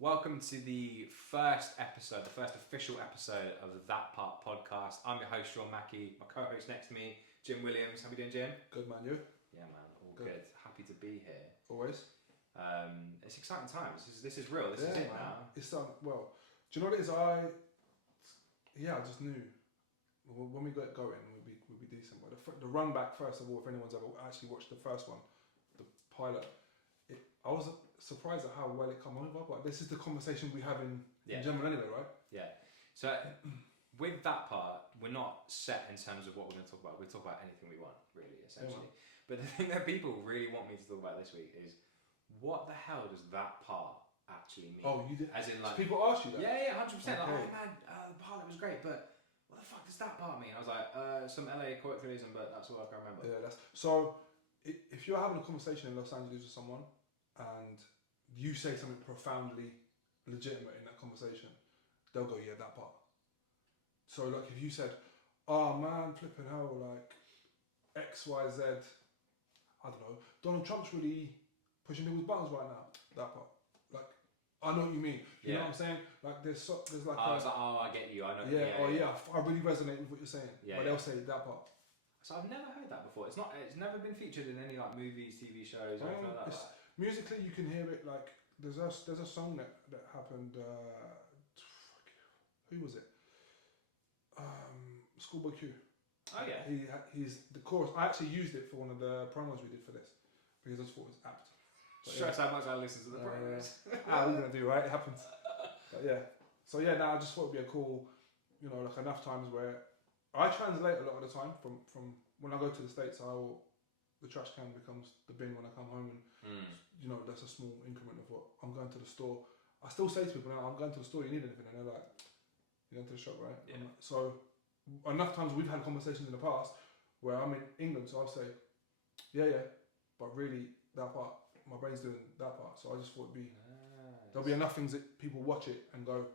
Welcome to the first episode, the first official episode of the That Part podcast. I'm your host, Sean Mackey. My co-host next to me, Jim Williams. How are you doing, Jim? Good, man, you? Yeah, man, all good. Happy to be here. Always. It's exciting times. This is real. This is it man. now. It's well. Do you know what it is? I just knew when we got going, we'd be decent. But the run back, first of all, if anyone's ever actually watched the first one, the pilot, I was surprised at how well it come over. But this is the conversation we have in general anyway, right? Yeah. So with that part, we're not set in terms of what we're going to talk about. We'll talk about anything we want, really, essentially. Yeah, but the thing that people really want me to talk about this week is, what the hell does that part actually mean? Oh, you did? As in, like, people ask you that? Yeah, 100%. Okay. Like, oh man, the pilot was great, but what the fuck does that part mean? I was like, some LA colloquialism, but that's all I can remember. Yeah, so if you're having a conversation in Los Angeles with someone and you say something profoundly legitimate in that conversation, they'll go, yeah, that part. So like if you said, oh man, flipping hell, like X, Y, Z, I don't know, Donald Trump's really pushing people's buttons right now, that part. Like, I know what you mean. You know what I'm saying? Like there's like I get you, I know. I really resonate with what you're saying. But they'll say that part. So I've never heard that before. It's never been featured in any like movies, TV shows, or anything like that. Musically, you can hear it. Like there's a song that happened. Who was it? Schoolboy Q. Oh yeah. He's the chorus. I actually used it for one of the promos we did for this because I just thought it was apt. Shows how much I listen to the promos. What are we gonna do, right? It happens. But yeah. So yeah, I just thought it'd be a cool, like enough times where I translate a lot of the time from when I go to the States. The trash can becomes the bin when I come home, and that's a small increment of what I'm going to the store. I still say to people now, I'm going to the store. You need anything? And they're like, "You're going to the shop, right?" Yeah. So enough times we've had conversations in the past where I'm in England, so I'll say, "Yeah," but really that part, my brain's doing that part. So I just thought there'll be enough things that people watch it and go,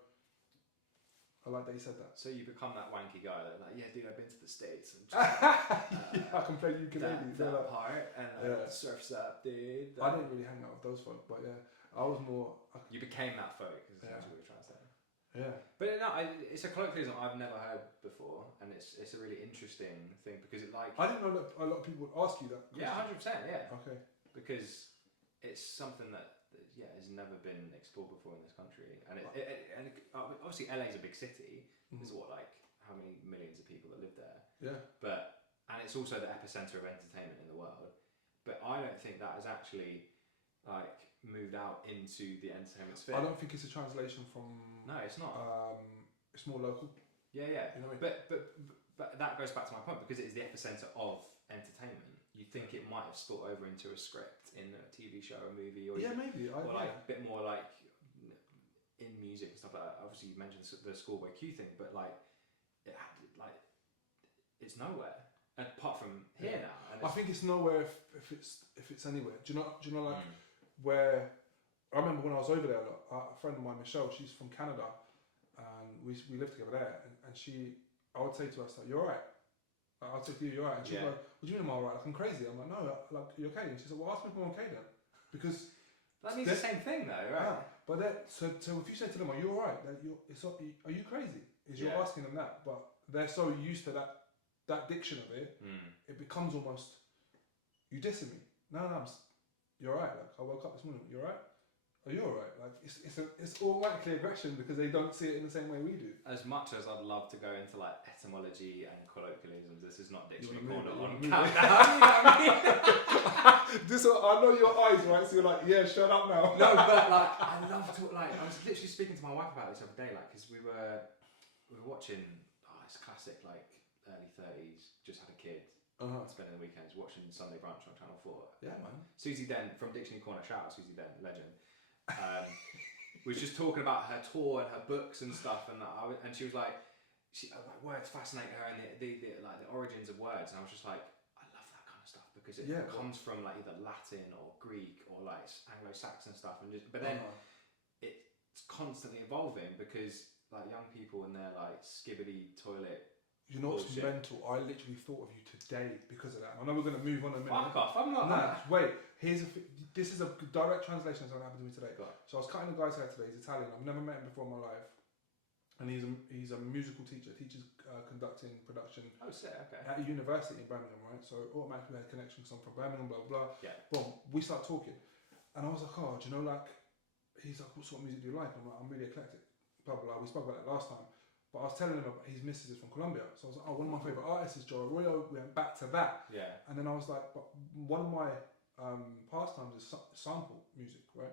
I like that you said that. So you become that wanky guy that like, yeah, dude, I've been to the States. And I can play ukulele. That part and surfs up, dude. I didn't really hang out with those folk, but yeah, I was more. You became that folk, is essentially what you're trying to say. Yeah. But no, it's a colloquialism I've never heard before, and it's a really interesting thing because it like. I didn't know that a lot of people would ask you that question. Yeah, 100%. Yeah. Okay. Because it's something that has never been explored before in this country, and obviously LA is a big city. There's how many millions of people that live there? Yeah. And it's also the epicenter of entertainment in the world. But I don't think that has actually moved out into the entertainment sphere. I don't think it's a translation from. No, it's not. It's more local. Yeah. You know what I mean? But that goes back to my point because it is the epicenter of entertainment. You think it might have spilled over into a script in a TV show, a movie, or maybe, a bit more like in music and stuff like that. Obviously, you mentioned the Schoolboy Q thing, but it's nowhere apart from here now. And I think it's nowhere if it's anywhere. Do you know where? I remember when I was over there, a friend of mine, Michelle, she's from Canada, and we lived together there, and I would say to her, like, "You're right." I'll say to you, you're right. And she's like, what do you mean I'm alright? Like, I'm crazy. I'm like, no, you're okay. And she said, well, ask me if I'm okay then. Because that means the same thing though, right? Yeah. But so if you say to them, are you alright? Are you crazy? You're asking them that. But they're so used to that diction of it, it becomes almost, you dissing me. No, you're alright. Like, I woke up this morning, you're alright? Are you alright? Like, it's automatically aggression because they don't see it in the same way we do. As much as I'd love to go into etymology and colloquialisms, this is not dictionary corner on countdown. Countdown. I know your eyes, right? So you're like, yeah, shut up now. No, but I love to I was literally speaking to my wife about this the other day, because we were watching. It's classic, early 30s, just had a kid. Spending the weekends watching Sunday Brunch on Channel 4. Yeah, man. Susie Dent from Dictionary Corner, shout out Susie Dent, legend. Was just talking about her tour and her books and stuff, and she was like, words fascinate her and the origins of words, and I was just like, I love that kind of stuff because it comes from either Latin or Greek or Anglo-Saxon stuff, but then it's constantly evolving because young people in their skibbity toilet. You know what's mental? I literally thought of you today because of that. I know we're going to move on in a minute. Fuck off! I'm not. Nah, wait. Here's a. this is a direct translation of something that happened to me today. Go on. So I was cutting a guy's hair today. He's Italian. I've never met him before in my life, and he's a musical teacher. Teaches conducting, production. Oh, sick. Okay. At a university in Birmingham, right? So automatically had a connection because I'm from Birmingham. Blah blah blah. Yeah. Boom. We start talking, and I was like, oh, do you know, like, he's like, what sort of music do you like? I'm like, I'm really eclectic. Blah blah blah. We spoke about that last time. But I was telling him about his missus is from Colombia. So I was like, oh, one of my favourite artists is Joe Arroyo. We went back to that. Yeah. And then I was like, but one of my pastimes is sample music, right?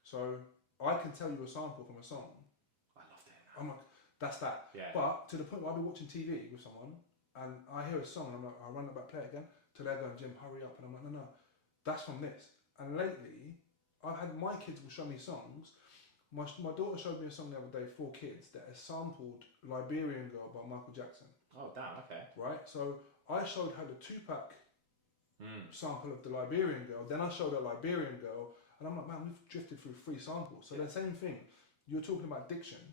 So I can tell you a sample from a song. I love that. I'm like, that's that. Yeah. But to the point where I'll be watching TV with someone and I hear a song and I'm like, I'll run it back, play it again. Till they're going, Jim, hurry up. And I'm like, no, that's from this. And lately, I've had my kids will show me songs. My daughter showed me a song the other day, 4 Kids, that has sampled Liberian Girl by Michael Jackson. Oh, damn, okay. Right? So I showed her the Tupac sample of the Liberian Girl, then I showed her Liberian Girl, and I'm like, man, we've drifted through 3 samples. So the same thing, you're talking about diction,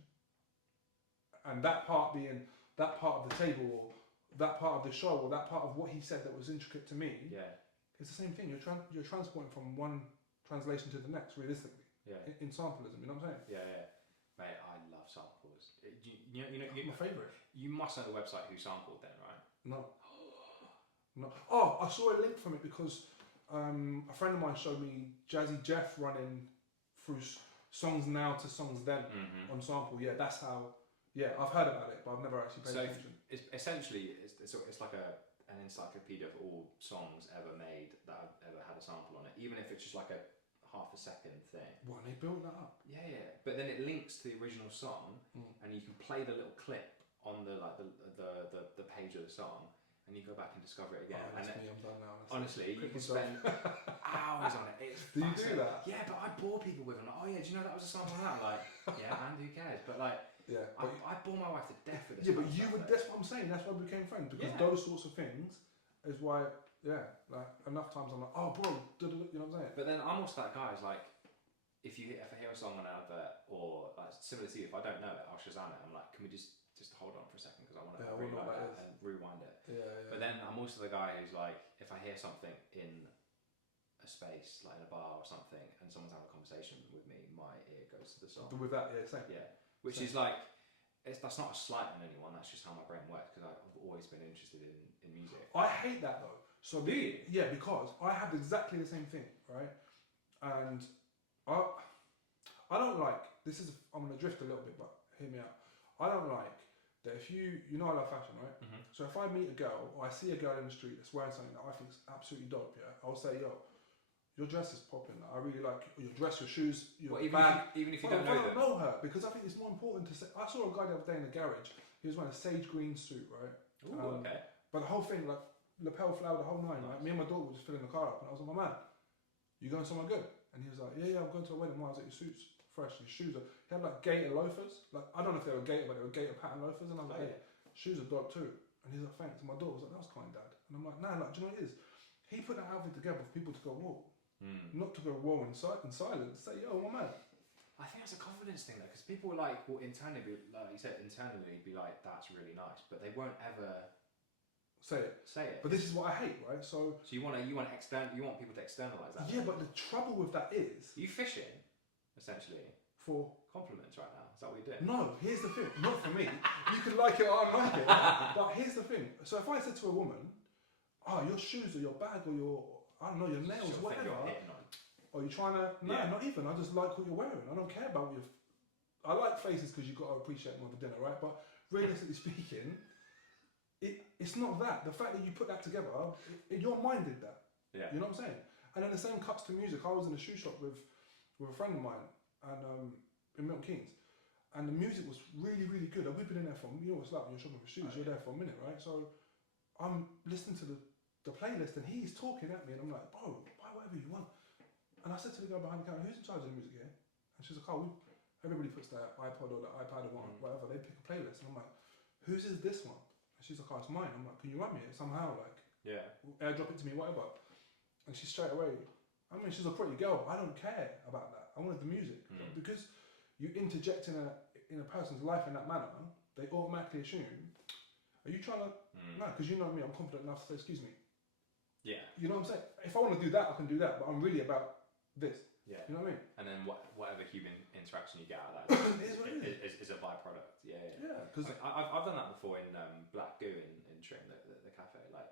and that part being that part of the table, or that part of the show, or that part of what he said that was intricate to me. Yeah. It's the same thing, you're transporting from one translation to the next, realistically. Yeah. In samplism, you know what I'm saying? Yeah, yeah. Mate, I love samples. My favourite. You must know the website Who Sampled then, right? No. No. Oh, I saw a link from it because a friend of mine showed me Jazzy Jeff running through songs now to songs then on sample. Yeah, that's how. Yeah, I've heard about it, but I've never actually paid attention. It's essentially it's like an encyclopedia of all songs ever made that have ever had a sample on it, even if it's just like a half a second thing. What, and they built that up? Yeah. But then it links to the original song, and you can play the little clip on the page of the song, and you go back and discover it again. Oh, that's me. I'm done now. Honestly, you can spend hours on it. It's do you do that? Yeah, but I bore people with it. I'm like, oh yeah, do you know that was a sample of that? I'm like, yeah, and who cares? But like, yeah, I bore my wife to death with this. Yeah, but you would. That's what I'm saying. That's why we became friends, because those sorts of things is why. Yeah, like enough times I'm like, oh bro, you know what I'm saying? But then I'm also that guy who's like, if I hear a song on an advert, or like similar to you, if I don't know it, I'll Shazam it. I'm like, can we just hold on for a second because I want to reload that and rewind it. Yeah. But then I'm also the guy who's like, if I hear something in a space, like in a bar or something, and someone's having a conversation with me, my ear goes to the song. With that, yeah, same. Yeah, which is like, that's not a slight on anyone. That's just how my brain works, because I've always been interested in music. I hate that though. So do you? Yeah, because I have exactly the same thing, right? And I don't like, I'm going to drift a little bit, but hear me out. I don't like that if you know I love fashion, right? So if I meet a girl, or I see a girl in the street that's wearing something that I think is absolutely dope, yeah, I'll say, yo, your dress is popping. I really like your dress, your shoes, your bag. Even if you don't know them? I don't know her, because I think it's more important to say. I saw a guy the other day in the garage. He was wearing a sage green suit, right? Ooh, okay. But the whole thing, like lapel flower, the whole nine, right? Me and my daughter were just filling the car up, and I was like, my man, you going somewhere good? And he was like, yeah, I'm going to a wedding. I was like, your suit's fresh, your shoes are. He had like gator loafers. Like, I don't know if they were gator, but they were gator pattern loafers. And I was like, hey, shoes are dope too. And he's like, thanks. And my daughter was like, that was kind, Dad. And I'm like, nah, like, do you know what it is? He put that outfit together for people to go, whoa. Not to go whoa in silence. Say, yo, my man. I think that's a confidence thing though, because people like will internally be, like you said, be like, that's really nice, but they won't ever say it. But this is what I hate, right? So you want people to externalize that. Yeah, but the trouble with that is, are you fishing, essentially, for compliments right now? Is that what you're doing? No, here's the thing. Not for me. You can like it or unlike it. But here's the thing. So if I said to a woman, oh, your shoes or your bag or your, I don't know, your nails, whatever. Or you're trying to, not even. I just like what you're wearing. I don't care about what you're. I like faces because you've got to appreciate them over dinner, right? But realistically speaking, it's not that. The fact that you put that together, your mind did that. Yeah. You know what I'm saying? And then the same cuts to music. I was in a shoe shop with a friend of mine and in Milton Keynes, and the music was really, really good. And we've been in there for, you know what it's like when you're shopping for shoes, you're there for a minute, right? So I'm listening to the playlist and he's talking at me and I'm like, bro, buy whatever you want. And I said to the guy behind the counter, who's in charge of the music here? And she's like, oh, everybody puts their iPod or the iPad or whatever, they pick a playlist. And I'm like, whose is this one? And she's like, oh, it's mine. I'm like, can you run me it somehow? Like, airdrop it to me, whatever. And she straight away, I mean, she's a pretty girl. I don't care about that. I wanted the music. Because you interject in a person's life in that manner, they automatically assume, are you trying to, no, because you know me, I'm confident enough to say, excuse me. Yeah. You know what I'm saying? If I want to do that, I can do that. But I'm really about this. Yeah. You know what I mean? And then whatever human interaction you get out of that is a byproduct. Yeah. Yeah, because I've done that before in Black Goo in Trim, the cafe. Like,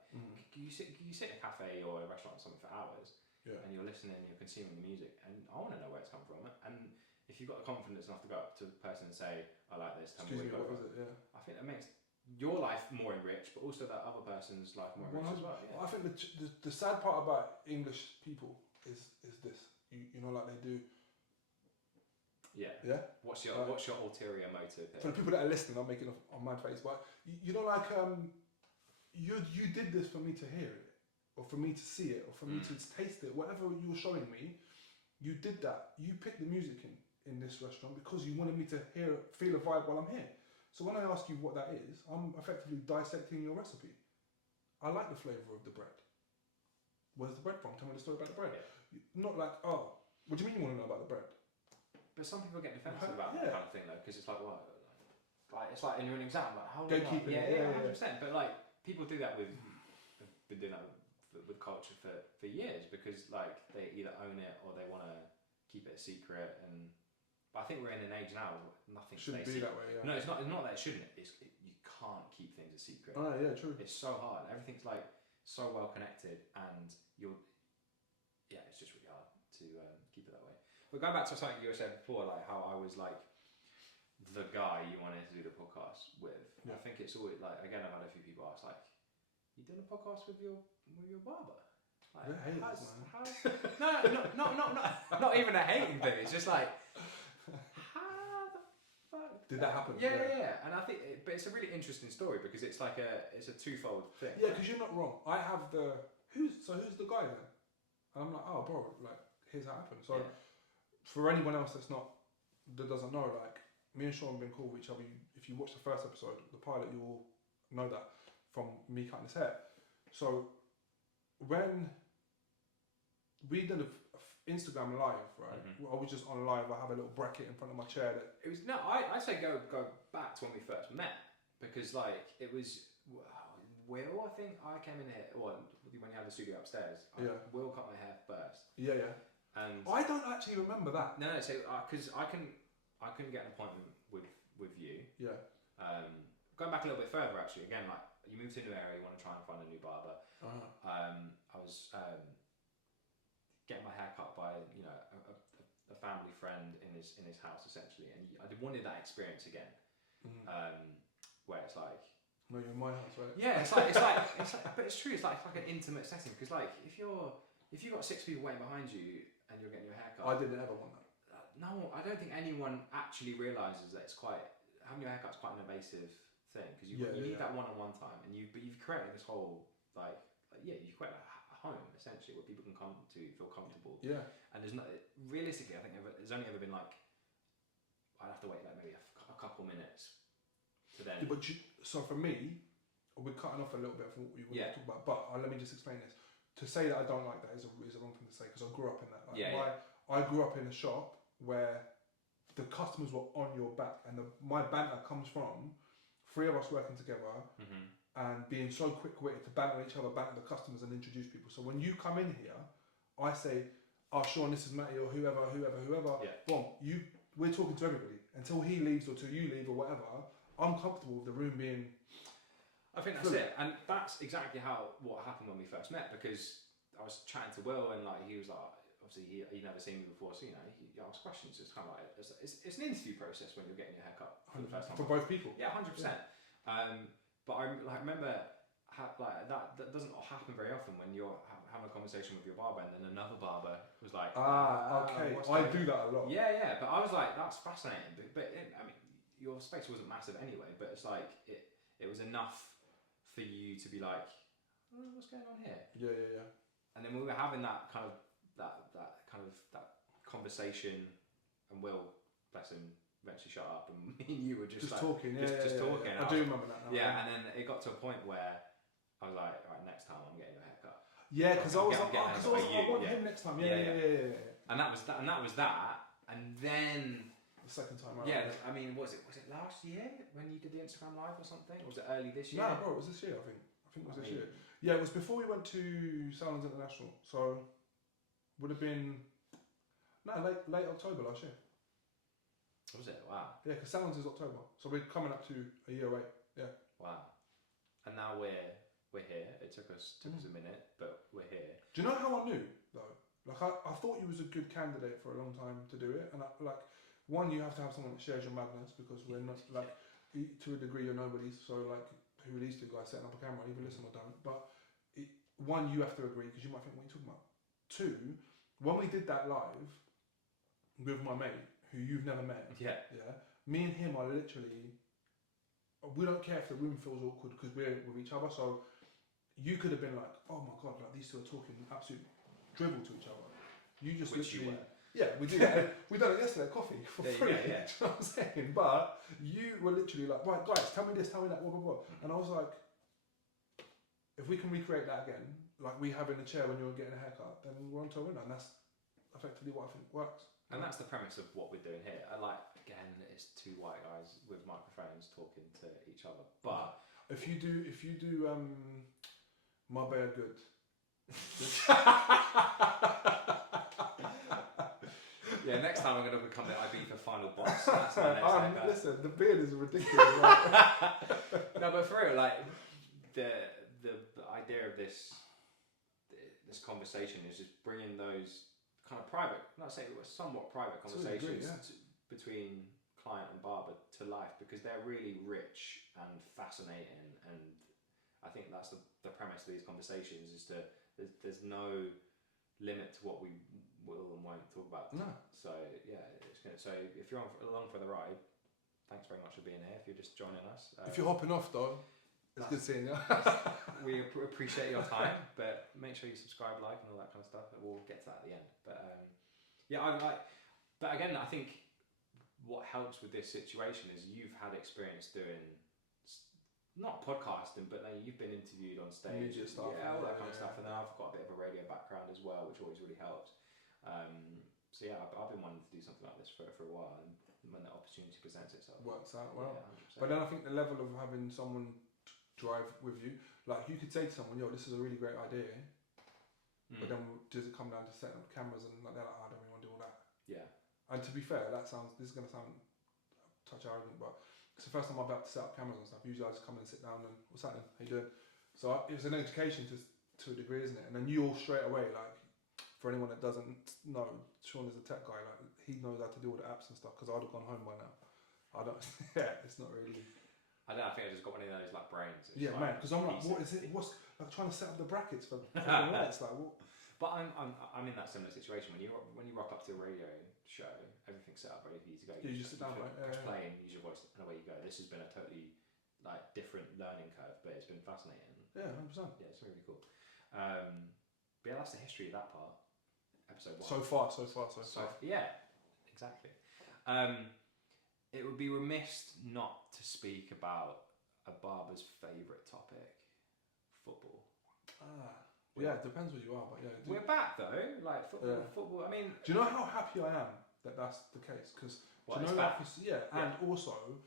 you sit in a cafe or a restaurant or something for hours, and you're listening, you're consuming the music, and I want to know where it's come from. And if you've got the confidence enough to go up to the person and say, "I like this," tell me where you got it from. Yeah. I think that makes your life more enriched, but also that other person's life more enriched as well. Yeah. I think the sad part about English people is this. You know, like they do. Yeah. Yeah. What's your ulterior motive here? For the people that are listening, I'm making a mad face, but you know, like you did this for me to hear it, or for me to see it, or for me to taste it. Whatever you were showing me, you did that. You picked the music in this restaurant because you wanted me to feel a vibe while I'm here. So when I ask you what that is, I'm effectively dissecting your recipe. I like the flavour of the bread. Where's the bread from? Tell me the story about the bread. Yeah. Not like, oh, what do you mean you want to know about the bread? But some people get defensive about that kind of thing though, because it's like, what? Like it's like in an exam, like how do you gatekeeping? Yeah, 100%. But like people do that have been doing that with culture for years because like they either own it or they want to keep it a secret. But I think we're in an age now where nothing shouldn't be that way. Yeah. No, it's not that it shouldn't. You can't keep things a secret. Oh yeah, true. It's so hard. Everything's like so well connected, and it's just really hard to keep it that way. But going back to something you said before, like how I was like the guy you wanted to do the podcast with. Yeah. I think it's always like, again, I've had a few people ask like, you done a podcast with your barber? Like, not even a hating thing. It's just like, how the fuck did that happen? Yeah. And I think, but it's a really interesting story because it's like it's a twofold thing. Yeah, because you're not wrong. I have who's the guy then? And I'm like, oh, bro, like here's how it happened. So for anyone else that doesn't know, like me and Sean have been cool with each other. If you watch the first episode, the pilot, you will know that from me cutting his hair. So when we did an Instagram live, right? I was just on live. I have a little bracket in front of my chair. I say go back to when we first met because like it was Will. I think I came in here when you had the studio upstairs. Will cut my hair first. Yeah. And I don't actually remember that. No. So because I couldn't get an appointment with you. Yeah. Going back a little bit further, actually, again, like you moved to a new area, you want to try and find a new barber. I was getting my hair cut by a family friend in his house essentially, and I wanted that experience again, where it's like. No, you're in my house, right? Yeah, it's like, but it's true. It's like an intimate setting because like if you've got 6 people waiting behind you and you're getting your hair cut. I didn't ever want that. No, I don't think anyone actually realises that it's having your haircut's quite an invasive thing because you need that one-on-one time, and you've created this whole you've created a home essentially where people can come to feel comfortable. Yeah. And there's not realistically, I think there's only ever been like I'd have to wait like maybe a couple minutes to then. Yeah, so for me, we're cutting off a little bit from what we were talking about, but let me just explain this. To say that I don't like that is a wrong thing to say because I grew up in that. I grew up in a shop where the customers were on your back, and my banter comes from 3 of us working together and being so quick-witted to banter each other, banter the customers, and introduce people. So when you come in here, I say, "Oh, Sean, this is Matty," or whoever. Yeah. Boom, we're talking to everybody until he leaves or till you leave or whatever. I'm comfortable with the room being. I think that's it, and that's exactly what happened when we first met because I was chatting to Will and like he was like, obviously he'd never seen me before, so he asked questions. It's kind of like it's an interview process when you're getting your hair cut for the first time. For both people. Yeah, 100%. But I remember that doesn't happen very often when you're having a conversation with your barber and then another barber was like, okay, I do that a lot. Yeah, but I was like, that's fascinating. But I mean, your space wasn't massive anyway, but it's like it was enough for you to be like, oh, what's going on here? Yeah. And then we were having that kind of conversation, and Will, bless him, eventually shut up, and me and you were just like, talking. Just talking. I do remember that now. Yeah, and then it got to a point where I was like, right, next time I'm getting a haircut. Yeah, because I want him next time. Yeah. And that was that. And then the second time around. Yeah, I mean, was it last year when you did the Instagram live or something? Or was it early this year? No, bro, it was this year. I think it was this year. Yeah, it was before we went to Salons International. So would have been No, late October last year. Was it? Wow. Yeah, because Sounds is October, so we're coming up to a year away. Yeah. Wow. And now we're here. It took us a minute, but we're here. Do you know how I knew though? Like I thought you was a good candidate for a long time to do it, and one, you have to have someone that shares your madness, because we're not to a degree you're nobody's. So like, who are these two guys setting up a camera? Either listen or don't. But one, you have to agree, because you might think, what are you talking about? Two, when we did that live with my mate, who you've never met, me and him are literally, we don't care if the room feels awkward because we're with each other. So you could have been like, oh my god, like these two are talking absolute dribble to each other. You just Which literally, you were. yeah, we did that. We done it yesterday at coffee for free. Yeah. Do you know what I'm saying? But you were literally like, right, guys, tell me this, tell me that, blah blah blah. And I was like, if we can recreate that again, like we have in the chair when you were getting a haircut, then we're on to a winner, and that's effectively what I think works. And that's the premise of what we're doing here. I like, again, it's two white guys with microphones talking to each other. But if you do my bear good. Yeah, next time I'm going to become the Ibiza final boss. That's my next haircut. Listen, the beard is ridiculous. Right? No, but for real, like the idea of this conversation is just bringing those kind of private, not say somewhat private conversations between client and barber to life, because they're really rich and fascinating, and I think that's the premise of these conversations, is there's no limit to what we will and won't talk about. No. So yeah, it's good. So if you're along for the ride, thanks very much for being here. If you're just joining us, if you're hopping off though, it's good seeing you. We appreciate your time, but make sure you subscribe, like, and all that kind of stuff. We'll get to that at the end. But but again, I think what helps with this situation is you've had experience doing not podcasting, but then you've been interviewed on stage, media stuff, all that kind of stuff. And then I've got a bit of a radio background as well, which always really helps. So yeah, I've been wanting to do something like this for a while, and when the opportunity presents itself, works out well. Yeah, 100%. But then I think the level of having someone drive with you, like you could say to someone, yo, this is a really great idea, but then does it come down to setting up cameras, and like they're like, I don't really want to do all that. Yeah. And to be fair, this is going to sound a touch arrogant, but it's the first time I've had to set up cameras and stuff. Usually I just come in and sit down and, what's happening? How you doing? So it was an education to a degree, isn't it? And then you all straight away, like, for anyone that doesn't know, Sean is a tech guy. Like, he knows how to do all the apps and stuff, because I'd have gone home by now. I don't. Yeah, it's not really. I don't know. I think I just got one of those like brains. It's like, man, because I'm like, what is it? What's like trying to set up the brackets for it's like what? But I'm in that similar situation when you rock up to a radio show, everything's set up ready for you to go. You just sit down, right? Press play and use your voice, and away you go. This has been a totally like different learning curve, but it's been fascinating. Yeah, 100%. Yeah, it's really cool. But yeah, that's the history of that part. Episode 1. So far. Yeah, exactly. It would be remiss not to speak about a barber's favourite topic, football. Yeah, it depends where you are, but yeah. We're back though, like football. I mean, do you know how happy I am that that's the case? Because it's back. And also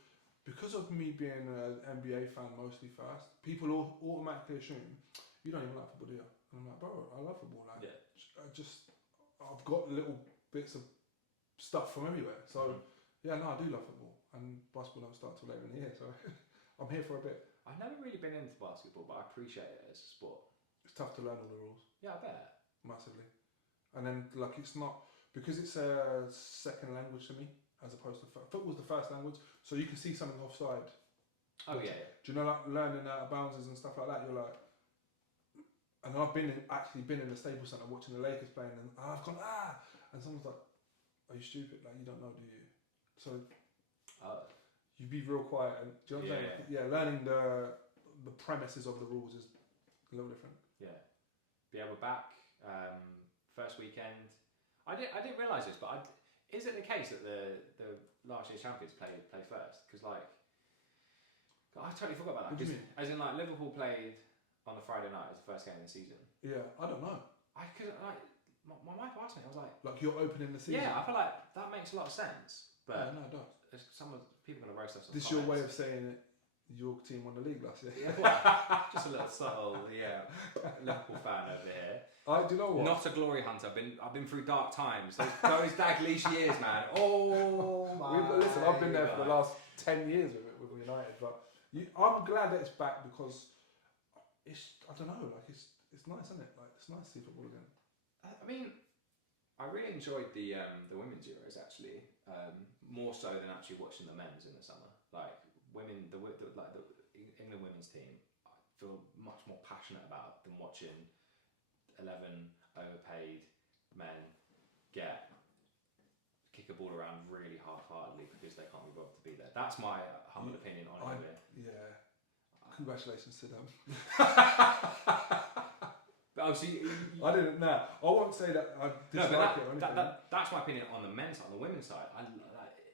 because of me being an NBA fan mostly first, people automatically assume you don't even like football, do you? And I'm like, bro, I love football. Like, I've got little bits of stuff from everywhere. So yeah, no, I do love football, and basketball don't start till later in the year, so I'm here for a bit. I've never really been into basketball, but I appreciate it as a sport. It's tough to learn all the rules. Yeah, I bet. Massively. And then, like, it's not, because it's a second language to me, as opposed to football's the first language, so you can see something offside. Oh, yeah. Do you know, like, learning out of bounces and stuff like that, you're like, and I've actually been in the Staples Centre watching the Lakers playing, and I've gone, and someone's like, are you stupid? Like, you don't know, do you? So, you be real quiet, and do you know what I'm saying? Yeah, learning the premises of the rules is a little different. Yeah. But yeah, we're back. First weekend. I didn't realise this, but is it the case that the last year's champions play first? Because like, I totally forgot about that. What do you mean? As in, like, Liverpool played on the Friday night as the first game of the season. Yeah, I don't know. My wife asked me. I was like you're opening the season. Yeah, I feel like that makes a lot of sense. But no, it does. Some of people are going to roast us. This is your way of saying it. Your team won the league last year. Yeah, well, just a little subtle, Liverpool fan over here. Do you know what? Not a glory hunter. I've been through dark times. Those Daglish years, man. Oh my! Listen, I've been there for the last 10 years with United, but I'm glad that it's back because I don't know, like it's nice, isn't it? Like it's nice to see football again. I mean, I really enjoyed the women's Euros actually, more so than actually watching the men's in the summer. Like women, the England women's team, I feel much more passionate about than watching 11 overpaid men kick a ball around really half-heartedly because they can't be bothered to be there. That's my humble opinion on it. Yeah. Congratulations to them. But obviously, I didn't know. I won't say that I dislike it or anything. That's my opinion on the men's side. On the women's side,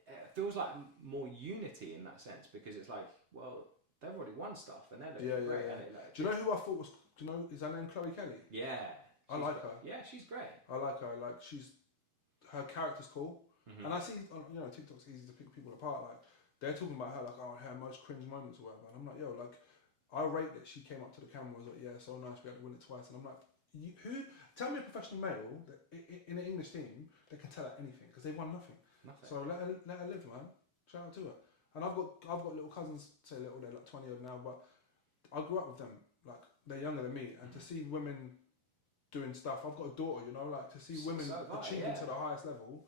it feels like more unity in that sense because it's like, well, they've already won stuff and they're looking great. Yeah. Do you know who I thought was? Do you know? Is her name Chloe Kelly? Yeah. I like her. Yeah, she's great. I like her. Like her character's cool. Mm-hmm. And I see, TikTok's easy to pick people apart. Like they're talking about her, like, her most cringe moments or whatever. And I'm like, yo, like, I rate that she came up to the camera and was like, yeah, so nice, we had to win it twice. And I'm like, tell me a professional male that in an English team that can tell her anything because they won nothing. So let her live, man. Shout out to her. And I've got little cousins, say little, they're like 20 odd now, but I grew up with them. Like they're younger than me, and to see women doing stuff, I've got a daughter, like to see women achieving to the highest level.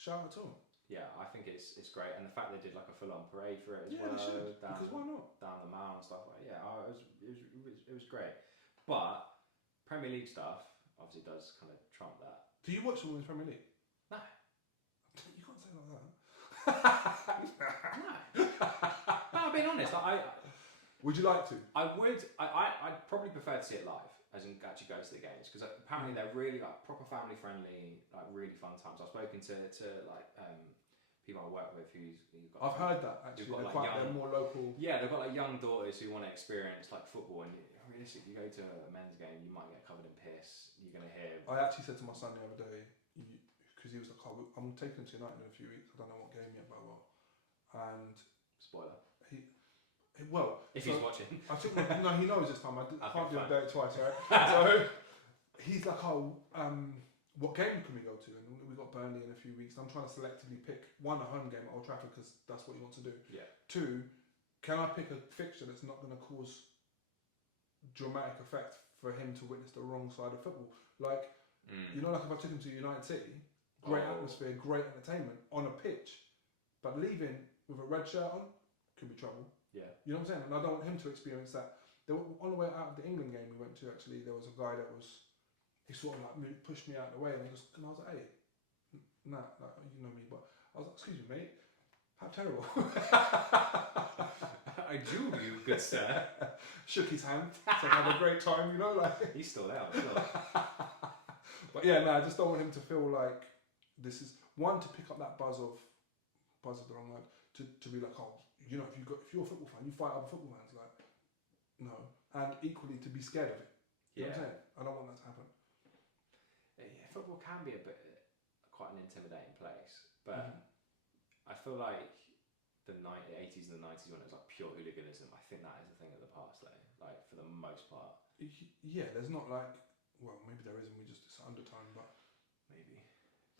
Shout out to them. Yeah, I think it's great, and the fact they did like a full-on parade for it as They well. should, because why not? Down the mile and stuff like that. Yeah, it was great. But Premier League stuff obviously does kind of trump that. Do you watch the Women's Premier League? No. You can't say it like that. No. No, I'm being honest. Would you like to? I would. I'd probably prefer to see it live, as in actually go to the games, because apparently they're really like proper family friendly, like really fun times. I've spoken to like people I work with I've heard that actually. They're more local. Yeah, they've got like young daughters who want to experience like football, and realistically, you go to a men's game, you might get covered in piss. You're gonna hear. I actually said to my son the other day, because he was like, I'm taking him to United in a few weeks. I don't know what game yet, but well. And spoiler. If he's watching. I took no, he knows this time. I can't do it twice, right? So he's like, what game can we go to? And we got Burnley in a few weeks. I'm trying to selectively pick one, a home game at Old Trafford because that's what he wants to do. Yeah. Two, can I pick a fixture that's not going to cause dramatic effect for him to witness the wrong side of football? Like, like if I took him to United City, great atmosphere, great entertainment on a pitch, but leaving with a red shirt on could be trouble. Yeah. You know what I'm saying? And I don't want him to experience that. On the way out of the England game we went to, actually, there was a guy that he sort of like pushed me out of the way, and I was like, hey, nah, like, you know me, but I was like, excuse me, mate, how terrible. I do, you good sir. Shook his hand, said have a great time, like. He's still there, I'm sure. But yeah, I just don't want him to feel like this is one, to pick up that buzz is the wrong word, to be like, if you're a football fan, you fight other football fans, like, no. And equally to be scared of it. You know what I'm saying? I don't want that to happen. Yeah, football can be quite an intimidating place, but I feel like the 80s and the 90s when it was like pure hooliganism, I think that is a thing of the past though, like for the most part. Yeah, there's not like, well, maybe there is and it's undertone, but maybe.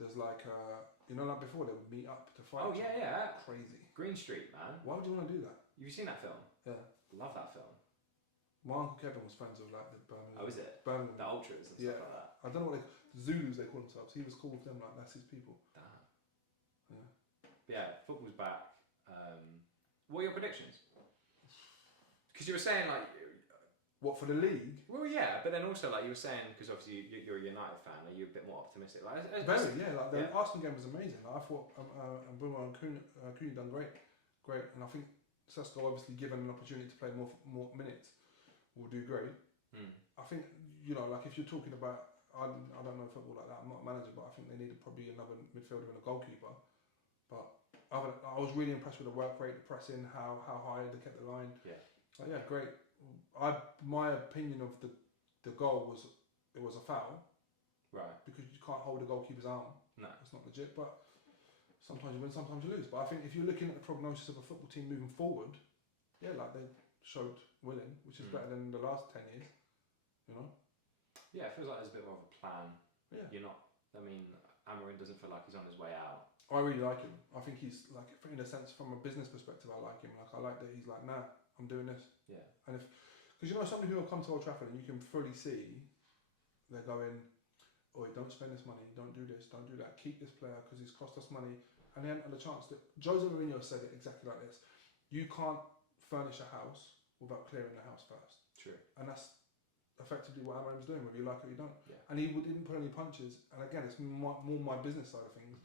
There's like, like before they would meet up to fight. Oh yeah. Crazy. Green Street, man. Why would you want to do that? Have you seen that film? Yeah. Love that film. My Uncle Kevin was friends with like the Birmingham. Oh, is it? Birmingham. The Ultras and stuff like that. I don't know what Zulus they call themselves. He was cool with them, like that's his people. Damn. Yeah. But yeah, football's back. What are your predictions? Because you were saying like, what, for the league? Well, yeah, but then also like you were saying, because obviously you're a United fan, are you a bit more optimistic? Like, very, yeah. Like the Arsenal game was amazing. Like, I thought Bruno and Cooney done great, and I think Sesko obviously given an opportunity to play more minutes will do great. I think like if you're talking about, I don't know football like that. I'm not a manager, but I think they needed probably another midfielder and a goalkeeper. But I was really impressed with the work rate, the pressing, how high they kept the line. Yeah. So yeah, great. My opinion of the goal was it was a foul. Right. Because you can't hold the goalkeeper's arm. No. It's not legit, but sometimes you win, sometimes you lose. But I think if you're looking at the prognosis of a football team moving forward, yeah, like they showed willing, which is better than the last 10 years. You know. Yeah, it feels like there's a bit more of a plan. Yeah. You're not. I mean, Amarin doesn't feel like he's on his way out. I really like him. I think he's like, in a sense, from a business perspective, I like him. Like I like that he's like, nah, I'm doing this. Yeah. And because you know, somebody who will come to Old Trafford and you can fully see they're going, oh, don't spend this money, don't do this, don't do that, keep this player because he's cost us money. And then the chance that Jose Mourinho said it exactly like this: you can't furnish a house without clearing the house first. True. And that's effectively what Amarim's doing, whether you like it or you don't. Yeah. And he didn't put any punches. And again, it's more my business side of things.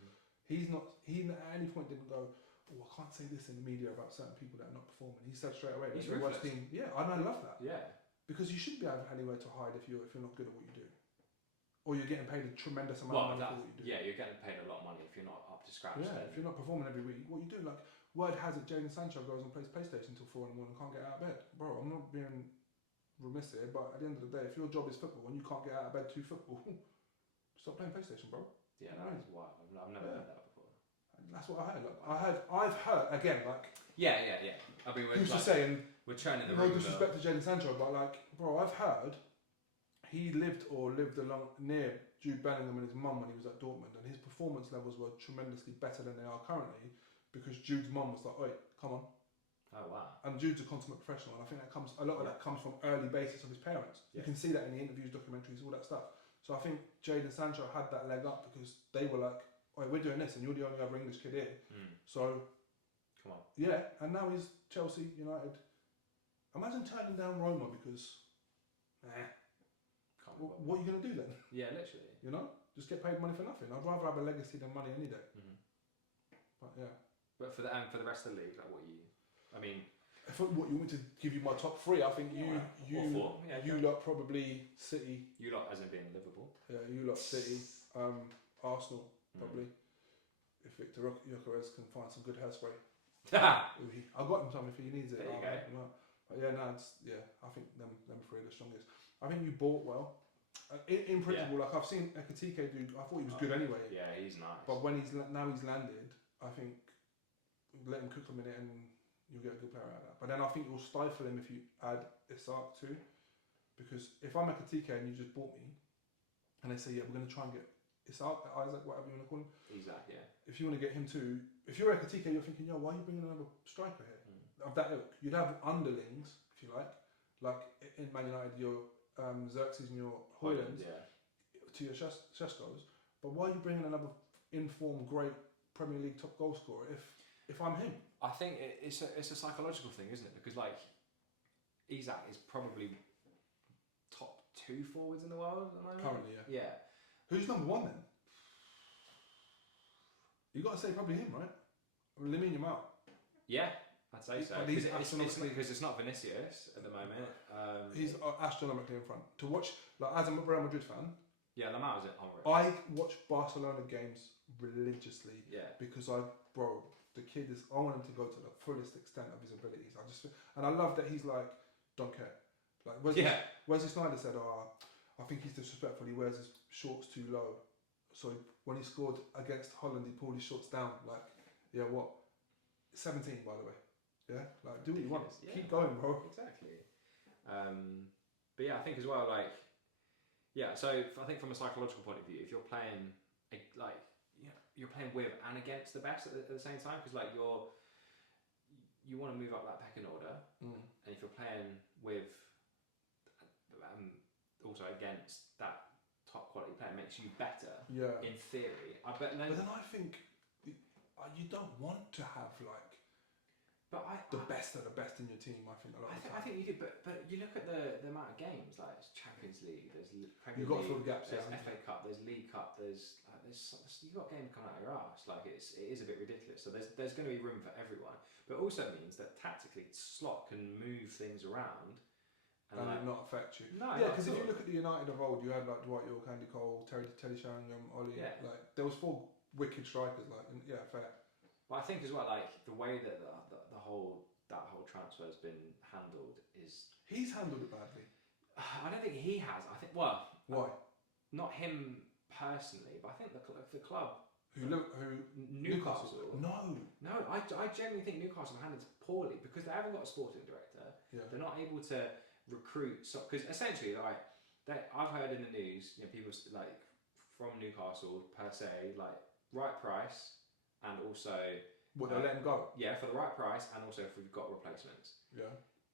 He at any point didn't go, oh, I can't say this in the media about certain people that are not performing. He said straight away, He's the worst ruthless. team. Yeah, and I love that. Yeah. Because you shouldn't be able anywhere to hide if you're not good at what you do. Or you're getting paid a tremendous amount of money for what you do. Yeah, you're getting paid a lot of money if you're not up to scratch. Yeah, then. if you're not performing every week, what you do, like, word has it Jadon Sancho goes and plays PlayStation until 4 in the morning and can't get out of bed. Bro, I'm not being remiss here, but at the end of the day, if your job is football and you can't get out of bed to football, stop playing PlayStation, bro. Yeah, that is wild. I've never heard that before. And that's what I heard. Like, I've heard, again, like... Yeah. I mean, who's to say, and we're churning the no room. disrespect to Jadon Sancho, but like, bro, I've heard he lived along near Jude Bellingham and his mum when he was at Dortmund, and his performance levels were tremendously better than they are currently because Jude's mum was like, "Oi, come on." Oh wow! And Jude's a consummate professional, and I think a lot of that comes from early basis of his parents. Yeah. You can see that in the interviews, documentaries, all that stuff. So I think Jadon Sancho had that leg up because they were like, "Oi, we're doing this, and you're the only other English kid here." So, come on. Yeah, and now he's Chelsea, United. Imagine turning down Roma because, what are you going to do then? Yeah, literally. You know, just get paid money for nothing. I'd rather have a legacy than money any day. But yeah. But for the rest of the league, like what you, I mean, if what you want me to give you my top three, I think you lot probably City. You lot as in being Liverpool. Yeah, you lot City, Arsenal probably. If Victor Gyökeres can find some good hairspray. I got him some if he needs it. There you go. But yeah, no, I think them three are the strongest. I think you bought well. In principle, like I've seen Ekitike do. I thought he was good anyway. Yeah, he's nice. But when he's landed, I think let him cook a minute and you'll get a good player out of that. But then I think you'll stifle him if you add Isak too, because if I'm Ekitike and you just bought me, and they say, yeah, we're going to try and get Isaac, whatever you want to call him. Isaac, yeah. If you want to get him too, if you're Ekitike, you're thinking, yo, why are you bringing another striker here? Of that ilk. You'd have underlings, if you like in Man United, your Xerxes and your Hoylands, to your Sheshkos. But why are you bringing another informed, great Premier League top goal scorer if I'm him? I think it's a psychological thing, isn't it? Because like Isaac is probably top 2 forwards in the world at the moment. Currently, yeah. Yeah. Who's number 1 then? You got to say probably him, right? Lamine Yamal. Yeah, I'd say so. Because it's not Vinicius at the moment. He's astronomically in front. To watch, like as a Real Madrid fan. Yeah, Lamar is unreal. I watch Barcelona games religiously. Yeah. Because the kid is. I want him to go to the fullest extent of his abilities. And I love that he's like, don't care. Like Wesley Sneijder said, I think he's disrespectful. He wears his shorts too low. So when he scored against Holland, he pulled his shorts down. Like, yeah, what? 17, by the way. Yeah, like do what you want. Yeah. Keep going, bro. Exactly. But yeah, I think as well, like, yeah. So I think from a psychological point of view, if you're playing you're playing with and against the best at the same time, because like you want to move up that pecking order, and if you're playing with also against that top quality player, it makes you better. Yeah. In theory, but then I think you don't want to have like. The best of the best in your team, I think. I think you do, but you look at the amount of games, like it's Champions League, there's Premier League, you've got to fill the gaps. There's FA Cup, there's League Cup, there's you've got games coming out of your arse. Like it is a bit ridiculous. So there's going to be room for everyone, but it also means that tactically Slot can move things around and not affect you. No, yeah, because if you look at the United of old, you had like Dwight York, Andy Cole, Teddy Sheringham, Ollie. Yeah. Like there was 4 wicked strikers. Like fair. But I think as well, like the way that the whole transfer has been handled is he's handled it badly. I don't think he has. I think why? Not him personally, but I think the club Newcastle. No. I genuinely think Newcastle handled it poorly because they haven't got a sporting director. Yeah. They're not able to recruit. Because essentially, like, I've heard in the news, people like from Newcastle per se, like right price and also. What, they'll let him go? Yeah, for the right price and also if we've got replacements. Yeah.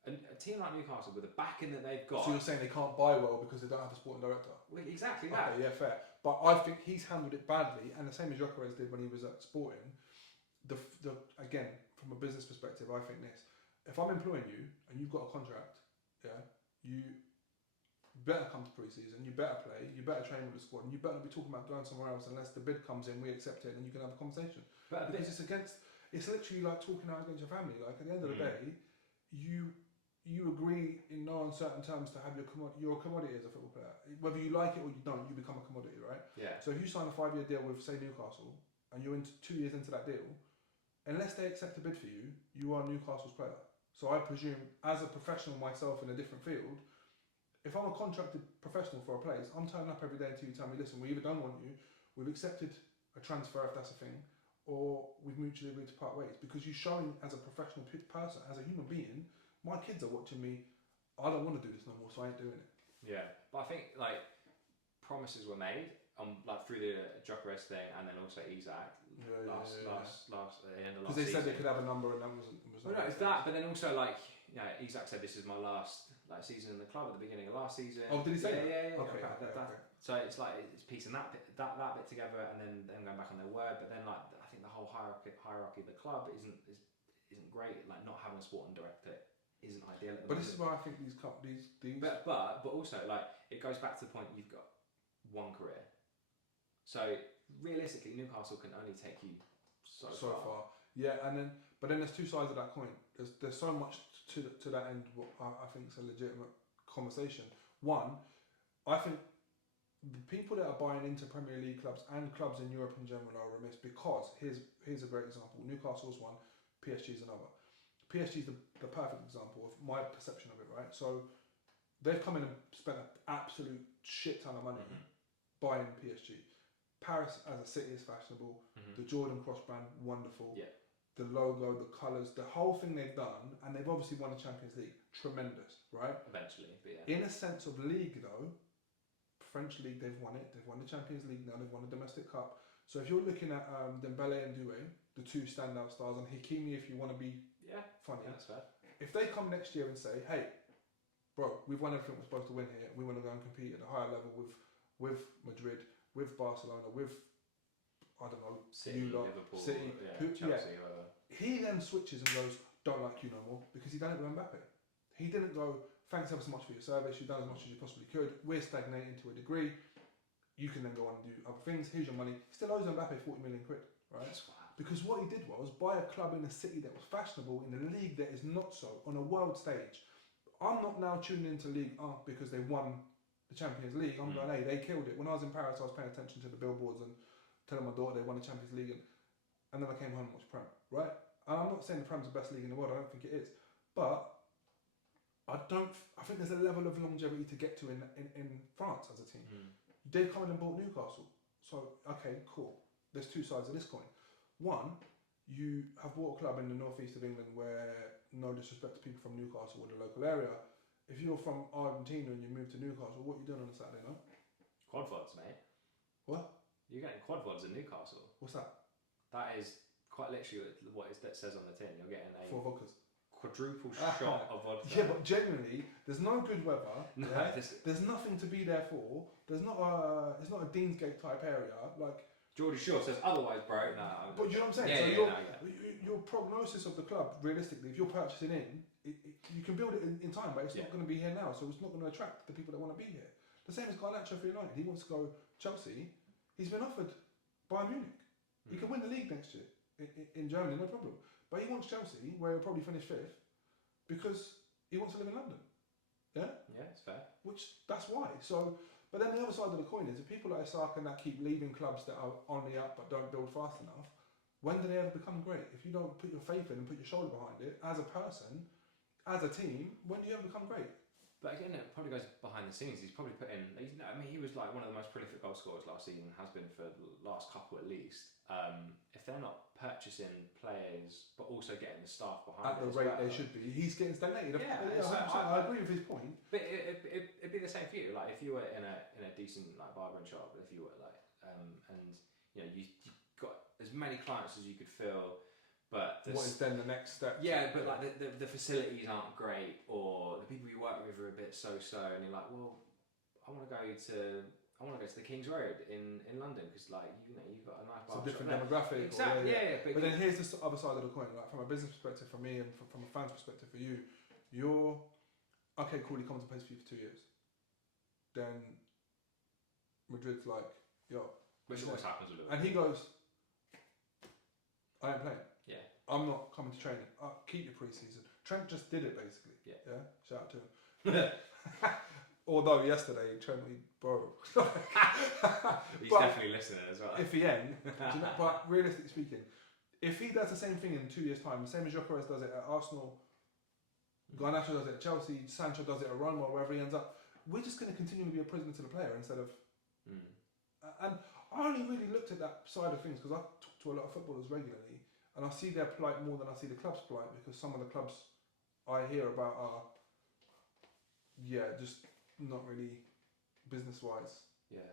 And a team like Newcastle with the backing that they've got. So you're saying they can't buy well because they don't have a sporting director? Well, exactly that. Okay, yeah, fair. But I think he's handled it badly, and the same as Gyökeres did when he was at Sporting. Again, from a business perspective, I think this: if I'm employing you and you've got a contract, yeah, you better come to pre-season, you better play, you better train with the squad, and you better not be talking about going somewhere else unless the bid comes in, we accept it, and you can have a conversation. Because it's literally like talking out against your family. Like at the end of the day, you agree in no uncertain terms to have your commodity as a football player. Whether you like it or you don't, you become a commodity, right? Yeah. So if you sign a 5-year deal with, say, Newcastle, and you're 2 years into that deal, unless they accept a bid for you, you are Newcastle's player. So I presume, as a professional myself in a different field, if I'm a contracted professional for a place, I'm turning up every day until you tell me, listen, we either don't want you, we've accepted a transfer if that's a thing, or we've mutually agreed to part ways. Because you're showing as a professional person, as a human being, my kids are watching me, I don't want to do this no more, so I ain't doing it. Yeah, but I think like promises were made like through the Gyökeres thing and then also Isaac last the end of last season. Because they said they could have a number and that wasn't. Well, no, it's that, but then also like Isaac said this is my last season in the club at the beginning of last season. Oh, did he say that? Yeah. Okay. So it's like it's piecing that bit together and then them going back on their word. But then like I think the whole hierarchy of the club isn't great. Like not having a sporting director isn't ideal at the moment. But this is why I think these. But also like it goes back to the point you've got one career. So realistically, Newcastle can only take you so far. Yeah, but then there's two sides of that coin. There's so much to that end. What I think is a legitimate conversation. One, I think the people that are buying into Premier League clubs and clubs in Europe in general are remiss because here's a great example. Newcastle's one, PSG's another. PSG's the perfect example of my perception of it, right? So they've come in and spent an absolute shit ton of money buying PSG. Paris as a city is fashionable. The Jordan Cross brand, wonderful. Yeah. The logo, the colours, the whole thing they've done, and they've obviously won the Champions League. Tremendous, right? Eventually, but yeah. In a sense of league though, French league, they've won it. They've won the Champions League now. They've won the domestic cup. So if you're looking at Dembele and Doué, the two standout stars, and Hakimi if you want to be funny. Yeah, that's fair. If they come next year and say, hey, bro, we've won everything we're supposed to win here. We want to go and compete at a higher level with Madrid, with Barcelona, with, I don't know, City, Liverpool, City, Chelsea, whoever. He then switches and goes, don't like you no more, because he done it with Mbappe. He didn't go, thanks ever so much for your service, you've done as much as you possibly could, we're stagnating to a degree, you can then go on and do other things, here's your money. He still owes Mbappe 40 million quid, right? Because what he did was buy a club in a city that was fashionable, in a league that is not so, on a world stage. I'm not now tuning into League 1 because they won the Champions League. I'm going, hey, they killed it. When I was in Paris, I was paying attention to the billboards and telling my daughter they won the Champions League, and then I came home and watched Prem, right? And I'm not saying the Prem's the best league in the world, I don't think it is, but I think there's a level of longevity to get to in France as a team. They've come in and bought Newcastle, so okay, cool. There's two sides of this coin. One, you have bought a club in the northeast of England where, no disrespect to people from Newcastle or the local area, if you're from Argentina and you move to Newcastle, what are you doing on a Saturday night? Quad vods, mate. What? You're getting quad vods in Newcastle. What's that? That is quite literally what that says on the tin. You're getting a 4 vodkas. Quadruple shot of vodka. Yeah, but genuinely, there's no good weather. No, there's nothing to be there for. There's not it's not a Deansgate type area. Like Geordie Shore says otherwise, bro. No, but you know what I'm saying. Your prognosis of the club, realistically, if you're purchasing you can build it in time, but it's not going to be here now, so it's not going to attract the people that want to be here. The same as Garnacho for United. He wants to go Chelsea. He's been offered Bayern Munich. He can win the league next year in Germany, no problem. But he wants Chelsea, where he'll probably finish 5th, because he wants to live in London. Yeah? Yeah, it's fair. That's why. So, but then the other side of the coin is if people like Saka and that keep leaving clubs that are on the up but don't build fast enough, when do they ever become great? If you don't put your faith in and put your shoulder behind it, as a person, as a team, when do you ever become great? But again, it probably goes behind the scenes. He's probably put in. I mean, he was like one of the most prolific goal scorers last season. Has been for the last couple at least. If they're not purchasing players, but also getting the staff behind at the it rate as well, they should be, he's getting stagnated. Yeah, I agree with his point. But it'd be the same for you. Like if you were in a decent like barbering shop, if you were like and you know you got as many clients as you could fill. But what is then the next step? Yeah, but like the facilities aren't great, or the people you work with are a bit so-so, and you're like, well, I want to go to the King's Road in London because like you've got a nice It's a barber different shop demographic. Exactly. Yeah. But then here's the other side of the coin. Like from a business perspective for me, and from a fan's perspective for you, you're okay. Cool. He comes and plays for you for 2 years. Then Madrid's like, yo, which always happens with him. and he goes, I ain't playing. Yeah. I'm not coming to training. Keep your pre-season. Trent just did it basically. Yeah. Shout out to him. Although yesterday Trent we borrowed. He's definitely listening as well. If he ain't, but realistically speaking, if he does the same thing in 2 years' time, the same as Gyökeres does it at Arsenal, Garnacho does it at Chelsea, Sancho does it at Roma, wherever he ends up, we're just going to continue to be a prisoner to the player instead of. And I only really looked at that side of things because I talk to a lot of footballers regularly. And I see their plight more than I see the club's plight because some of the clubs I hear about are, just not really business-wise,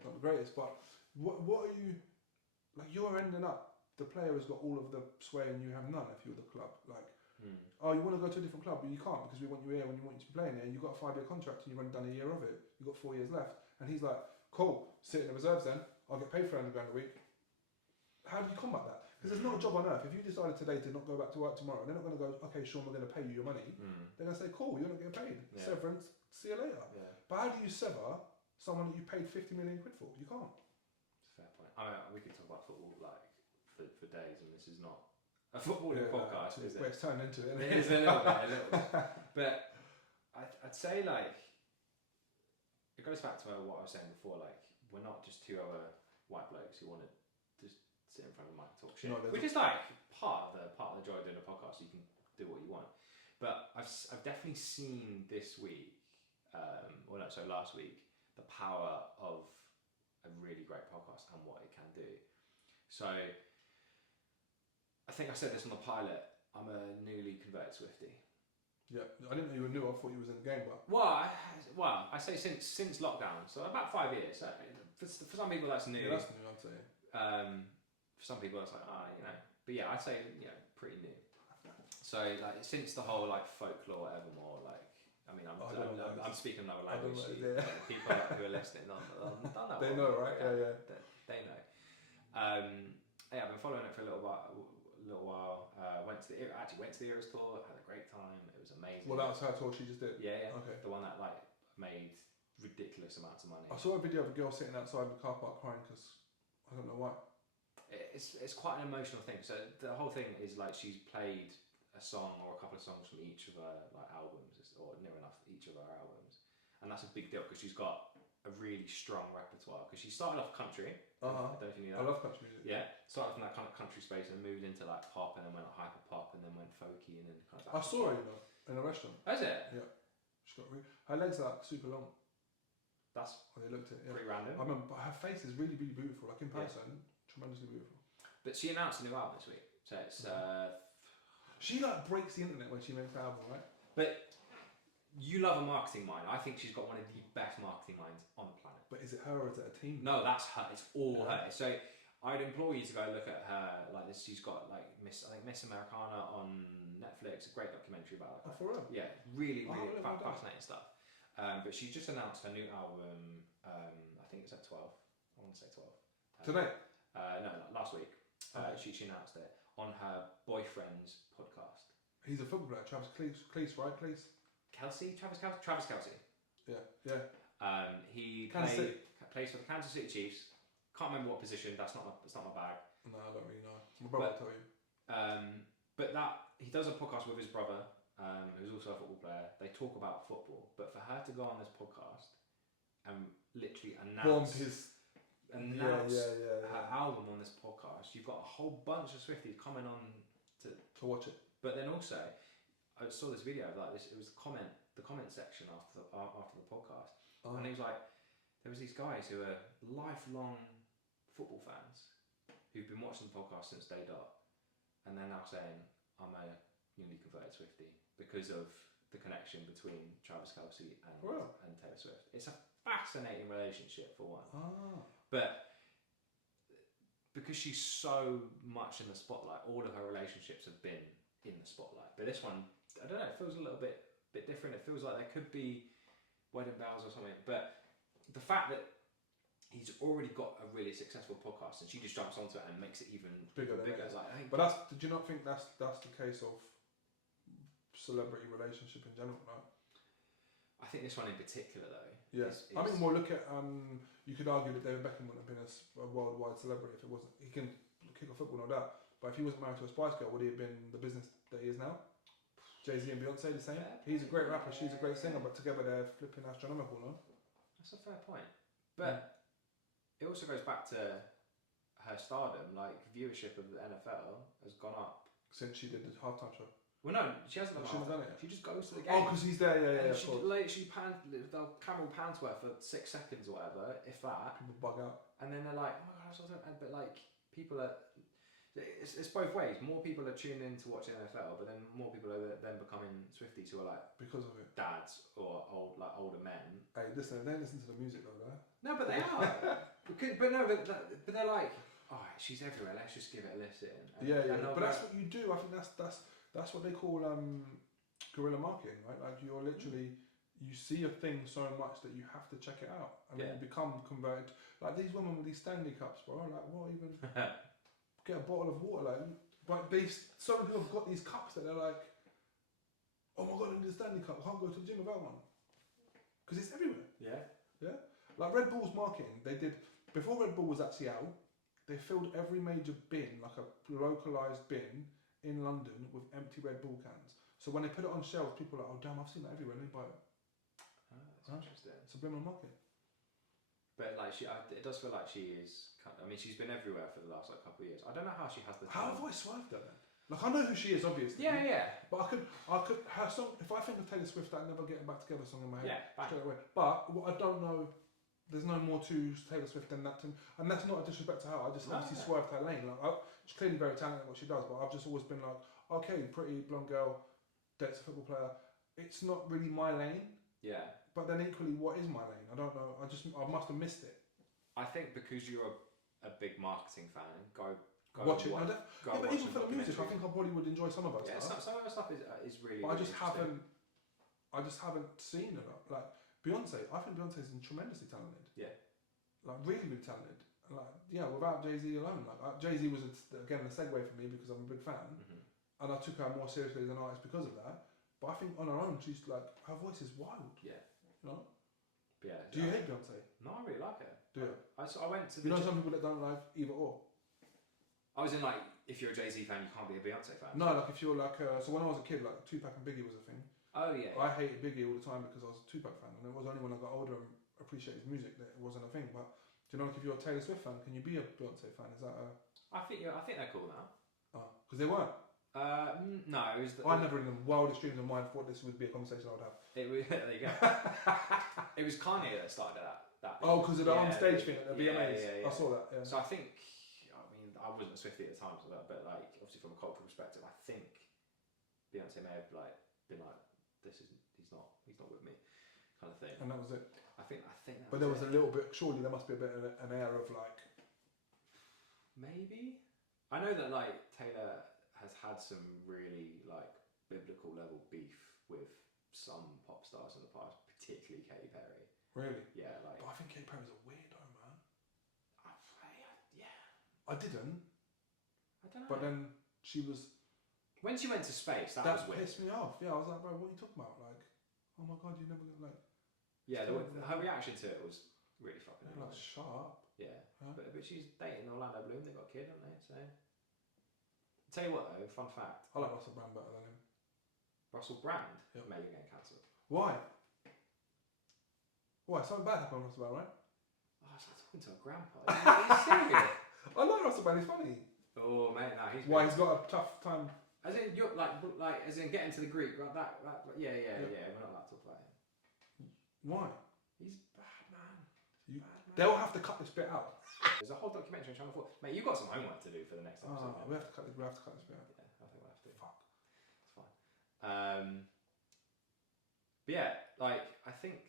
not the greatest. But what are you, like you're ending up, the player has got all of the sway and you have none if you're the club. Like, you want to go to a different club but you can't because we want you here when you want you to be playing there and you've got a 5-year contract and you've only done a year of it. You've got 4 years left. And he's like, cool, sit in the reserves then, I'll get paid £300 a week. How do you combat that? Because there's not a job on earth. If you decided today to not go back to work tomorrow, they're not going to go, okay, Sean, we're going to pay you your money. They're going to say, cool, you're not getting paid. Yeah. Severance, see you later. Yeah. But how do you sever someone that you paid 50 million quid for? You can't. It's a fair point. I mean, we could talk about football like for days, and this is not a footballing podcast, is it? Well, it's turned into it. It is a little bit. But I'd say like it goes back to what I was saying before. Like we're not just two other white blokes who want to just sit in front of a mic and talk shit, which is like part of the joy of doing a podcast. You can do what you want. But I've definitely seen this week, last week, the power of a really great podcast and what it can do. So I think I said this on the pilot. I'm a newly converted Swiftie. Yeah, I didn't know you were new. I thought you was in the game, but I say since lockdown, so about 5 years. So for some people that's new. Yeah, that's new, I'd say. For some people it's like but yeah, I'd say pretty new. So like since the whole like folklore evermore, like I mean I'm speaking another language. People who are listening don't know. They know, right? Yeah. They know. I've been following it for a little while. Went to the Euros tour. Had a great time. It was amazing. Well, that was her tour she just did. Yeah. Okay. The one that like made ridiculous amounts of money. I saw a video of a girl sitting outside the car park crying because I don't know why. It's quite an emotional thing. So the whole thing is like she's played a song or a couple of songs from each of her like albums, or near enough each of her albums, and that's a big deal because she's got a really strong repertoire. Because she started off country. I don't know if you knew that. I love country music. Yeah, started from that kind of country space and moved into like pop, and then went like hyper pop, and then went folky, and then kind of. I saw her, in a restaurant. Oh, is it? Yeah. She's got her legs are like super long. That's they looked at it. Yeah. Pretty random. I remember, but her face is really, really beautiful. Like in person, tremendously beautiful. But she announced a new album this week, so it's. She like breaks the internet when she makes the album, right? But you love a marketing mind. I think she's got one of the best marketing minds on the planet. But is it her or is it a team? No, that's her. It's all her. So I'd implore you to go look at her like this. She's got like Miss Americana on Netflix. A great documentary about her. Oh, for real? Yeah, really fascinating stuff. But she just announced her new album. I think it's at 12. I want to say 12. Today? No, last week. She announced it on her boyfriend's podcast. He's a football player, Travis Kelce, right? Travis Kelce. Yeah. He plays for the Kansas City Chiefs. Can't remember what position. It's not my bag. No, I don't really know. My brother will tell you. But he does a podcast with his brother, who's also a football player. They talk about football, but for her to go on this podcast and literally announce her album on this podcast, you've got a whole bunch of Swifties coming on to watch it. But then also, I saw this video of like this. It was the the comment section after the podcast, Oh. and he was like, there was these guys who are lifelong football fans who've been watching the podcast since day dot, and they're now saying I'm a newly converted Swiftie because of the connection between Travis Kelce and Taylor Swift. It's a fascinating relationship for one, but because she's so much in the spotlight, all of her relationships have been in the spotlight. But this one, I don't know, it feels a little bit different. It feels like there could be wedding bells or something. But the fact that he's already got a really successful podcast and she just jumps onto it and makes it even bigger. It's like, I think, but did you not think that's the case of celebrity relationship in general? No? I think this one in particular, though. Yes, I mean, well, look at you could argue that David Beckham wouldn't have been a worldwide celebrity if it wasn't. He can kick a football, no doubt. But if he wasn't married to a Spice Girl, would he have been the business that he is now? Jay-Z and Beyonce the same. He's a great rapper. She's a great singer, but together they're flipping astronomical, no? That's a fair point. But it also goes back to her stardom. Like, viewership of the NFL has gone up Since she did the halftime show. Well, no, she hasn't She hasn't done it. She just goes to the game. Oh, because he's there, yeah. She they'll camel pants worth for 6 seconds or whatever, if that. People bug out. And then they're like, oh my gosh, but like, people are. It's both ways. More people are tuning in to watch the NFL, but then more people are then becoming Swifties who are like because of it, dads or older men. Hey, listen, they listen to the music though, right? No, but they are. but they're like, oh, she's everywhere. Let's just give it a listen. But that's what you do. I think that's what they call guerrilla marketing, right? Like you're literally you see a thing so much that you have to check it out, and then you become converted. Like these women with these Stanley cups, bro. Like what even? Get a bottle of water, like. But so many people have got these cups that they're like, oh my god, I need a Stanley cup. I can't go to the gym without one, because it's everywhere. Yeah. Like Red Bull's marketing, they did before Red Bull was at Seattle. They filled every major bin, like a localized bin in London, with empty Red Bull cans. So when they put it on shelves, people are like, oh damn, I've seen that everywhere. Let me buy it. That's interesting. Subliminal marketing. But like it does feel like she is. I mean, she's been everywhere for the last couple of years. I don't know how she has the time. How have I swerved her then? Like I know who she is, obviously. Yeah. But I could her song. If I think of Taylor Swift, that Never Getting Back Together song in my head straight away. But what I don't know, there's no more to Taylor Swift than that. And that's not a disrespect to her. I just obviously swerved her lane. Like she's clearly very talented at what she does, but I've just always been like, okay, pretty blonde girl, dates a football player. It's not really my lane. Yeah. But then equally, what is my lane? I don't know. I must have missed it. I think because you're a big marketing fan, go watch it. But even for the music, I think I probably would enjoy some of her stuff. Some of her stuff is really. But really I just haven't seen her. Like Beyonce, I think Beyonce is tremendously talented. Yeah. Like really, really talented. Like without Jay-Z alone, like Jay-Z was again a segue for me because I'm a big fan, and I took her more seriously as an artist because of that. But I think on her own, she's like her voice is wild. Yeah. You know. Yeah. Do you hate Beyonce? No, I really like her. Do you? I went to. You know some people that don't like either or. I was in like, if you're a Jay-Z fan, you can't be a Beyonce fan. No, like if you're like, so when I was a kid, like Tupac and Biggie was a thing. Oh yeah. I hated Biggie all the time because I was a Tupac fan, and it was only when I got older and appreciated his music that it wasn't a thing. But do you know, like if you're a Taylor Swift fan, can you be a Beyonce fan? Is that a? I think they're cool now. Oh, because they weren't. No, it was. I never in the wildest dreams of mine thought this would be a conversation I would have. There you go. It was Kanye that started that. Oh, because of the on stage thing at the VMAs. Yeah. I saw that. Yeah. So I think, I wasn't a Swiftie at the time, so that, but like obviously from a cultural perspective, I think Beyonce may have been like, he's not with me, kind of thing. And that was it. I think that. But there was a little bit. Surely there must be a bit of an air of like. Maybe. I know that like Taylor has had some really like biblical level beef with some pop stars in the past, particularly Katy Perry. Really? Yeah, like. But I think Katy Perry's a weirdo, man. Yeah. I didn't. I don't know. But then she was. When she went to space, that was weird. Pissed me off. Yeah, I was like, bro, what are you talking about? Like, oh my god, you never like. Yeah, her reaction to it was really fucking annoying. Like, shut up. Yeah, but she's dating Orlando Bloom. They got a kid, haven't they? So. Tell you what though, fun fact. I like Russell Brand better than him. Russell Brand? Yep. Maybe getting cancelled. Why? Something bad happened with Russell Brand, right? Oh, it's like talking to a grandpa. Are you serious? I like Russell Brand, he's funny. Oh mate, no, he's. Why, he's got a tough time As in, you're like, as in getting to the Greek, like that. Yeah. We're not allowed to talk about him. Why? He's bad, man. They'll have to cut this bit out. There's a whole documentary on Channel 4. Mate, you've got some homework to do for the next episode. We have to cut this bit out. Yeah, I think we'll have to. Fuck. It's fine. But yeah, like, I think,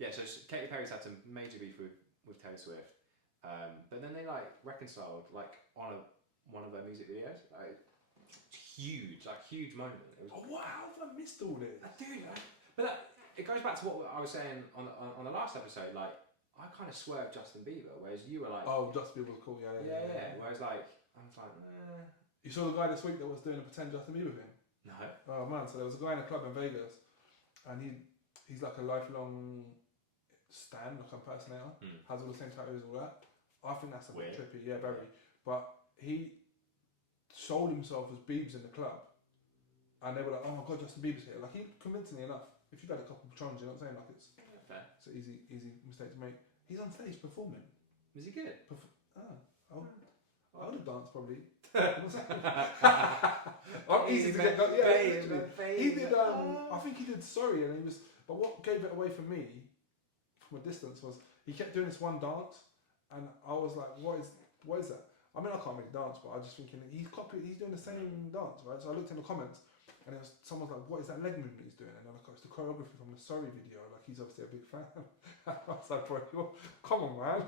so Katy Perry's had some major beef with Taylor Swift. But then they like reconciled like on one of their music videos. Like, huge moment. It was, wow, how have I missed all this? Dude, but it goes back to what I was saying on the last episode. Like, I kind of swerved Justin Bieber, whereas you were like, oh, Justin Bieber was cool, yeah. Whereas like, I was like, You saw the guy this week that was doing a pretend Justin Bieber thing? No. Oh man, so there was a guy in a club in Vegas, and he's like a lifelong stan, like impersonator, has all the same tattoos, all that. I think that's a bit trippy, yeah, very. But he sold himself as Biebs in the club, and they were like, oh my god, Justin Bieber's here. Like, he convincingly enough, if you've had a couple of Patrons, you know what I'm saying? Like, it's an easy mistake to make. He's on stage performing. Was he good? I would have danced probably. I'm easy to get. He did. I think he did Sorry, and he was. But what gave it away for me, from a distance, was he kept doing this one dance, and I was like, what is that? I mean, I can't really dance, but I was just thinking he's doing the same dance, right? So I looked in the comments, and someone's like, what is that leg movement he's doing? And then it's the choreography from the Sorry video. Like, he's obviously a big fan. I was like, bro, come on, man.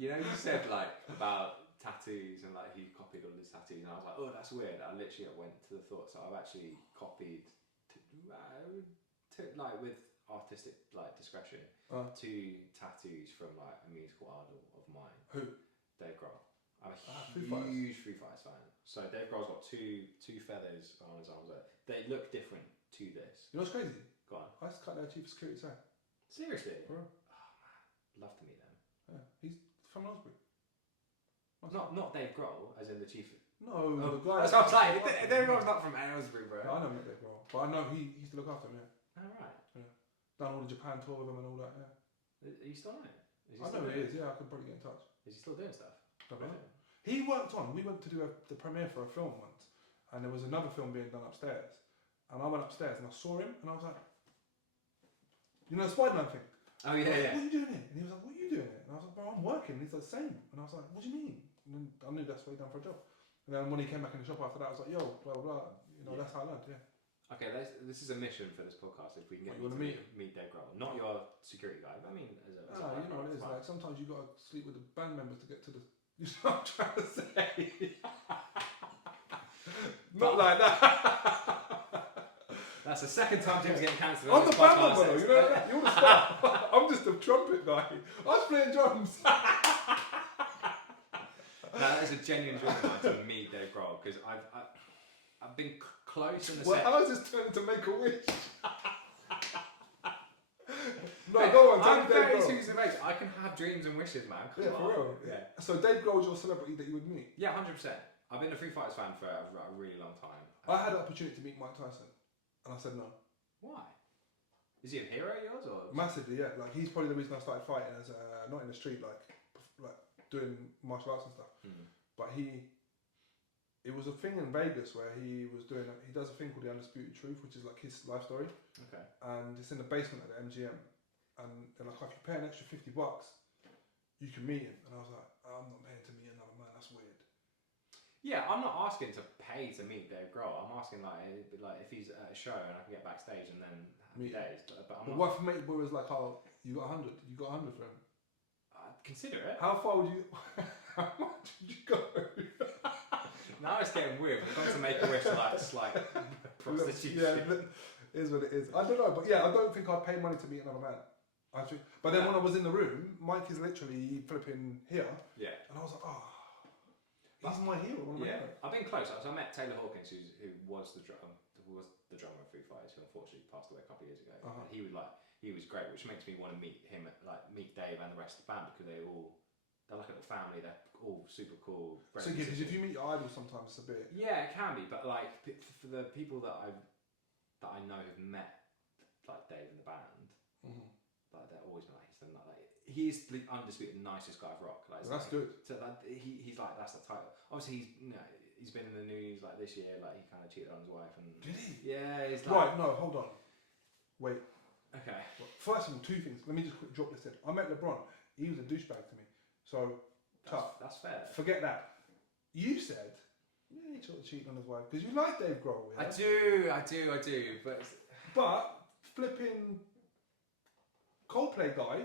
You know, you said like about tattoos and like he copied all his tattoos, and I was like, oh, that's weird. I literally went to the thought. So I've actually copied, like with artistic like discretion, 2 tattoos from like a musical idol of mine. Who? Dave Grohl. I'm a Foo huge Foo Fighters fan. So Dave Grohl's got two feathers on his arms. They look different to this. You know what's crazy? Go on. I just cut their chief of security side. Seriously? Bro. Oh man, love to meet them. Yeah, he's from Ellsbury. Not Dave Grohl, as in the chief. No, the guy. That's what I'm saying. Dave Grohl's not from Aylesbury, bro. I know Dave Grohl, but I know he used to look after him. Yeah. Oh right. Yeah. Done all the Japan tour with him and all that. Yeah. Are you still on it? I know he is. Yeah, I could probably get in touch. Is he still doing stuff? Don't know. He worked on. We went to do the premiere for a film once, and there was another film being done upstairs, and I went upstairs and I saw him, and I was like, you know, the Spider-Man thing. Oh yeah, What are you doing here? And he was like, what are you doing here? And I was like, bro, I'm working. And he's like, same. And I was like, what do you mean? And then I knew that's what he'd done for a job. And then when he came back in the shop after that, I was like, yo, blah blah blah. You know, that's how I learned. Yeah. Okay, this is a mission for this podcast. If we can get you want to meet Dave Grohl, not your security guy. But I mean, as you know what it is. Like, sometimes you got to sleep with the band members to get to the. You know what I'm trying to say? Not like that. That's the second time Jim's getting cancelled. I'm the band member, you know that? You're the star. I'm just a trumpet guy. I was playing drums. That is a genuine dream of mine to meet Dave Grohl, because I've been close in the set. Well, I was just trying to make a wish. No, go on. I'm 32 of age. I can have dreams and wishes, man. Come on. For real. Yeah. So Dave Grohl's your celebrity that you would meet? Yeah, 100%. I've been a Foo Fighters fan for a really long time. I had the opportunity to meet Mike Tyson, and I said no. Why? Is he a hero of yours, or? Massively, yeah. Like, he's probably the reason I started fighting as not in the street, like doing martial arts and stuff. But it was a thing in Vegas where he does a thing called The Undisputed Truth, which is like his life story. Okay. And it's in the basement at the MGM. And they're like, if you pay an extra $50, you can meet him. And I was like, I'm not paying to meet another man. That's weird. Yeah, I'm not asking to pay to meet Dave Grohl. I'm asking like if he's at a show and I can get backstage and then happy days. But what if mate boy was like, oh, you got 100? You got 100 for him? I'd consider it. How far would you? How much would you go? Now it's getting weird. We're going to make a wish like prostitution. Yeah, it is what it is. I don't know, but yeah, I don't think I'd pay money to meet another man. But then when I was in the room, Mike is literally flipping here. Yeah. And I was like, oh, he's my hero. I've been close. So I met Taylor Hawkins, who was the drummer of Foo Fighters, who unfortunately passed away a couple of years ago. And he was great, which makes me want to meet him, meet Dave and the rest of the band, because they're like a little family. They're all super cool. So yeah, because if you meet your idol, sometimes it's a bit. Yeah, it can be, but like for the people that I know have met like Dave in the band, like they're always been he's the undisputed nicest guy of rock. Like, that's good. So he's like, that's the title. Obviously, he's been in the news like this year, like he kind of cheated on his wife. And Did he? Yeah, he's like. Right, no, hold on. Wait. Okay. First of all, two things. Let me just quick drop this in. I met LeBron. He was a douchebag to me. So, tough. That's fair. Forget that. You said, yeah, he sort of cheated on his wife because you like Dave Grohl. Yeah? I do. But flipping Coldplay guy,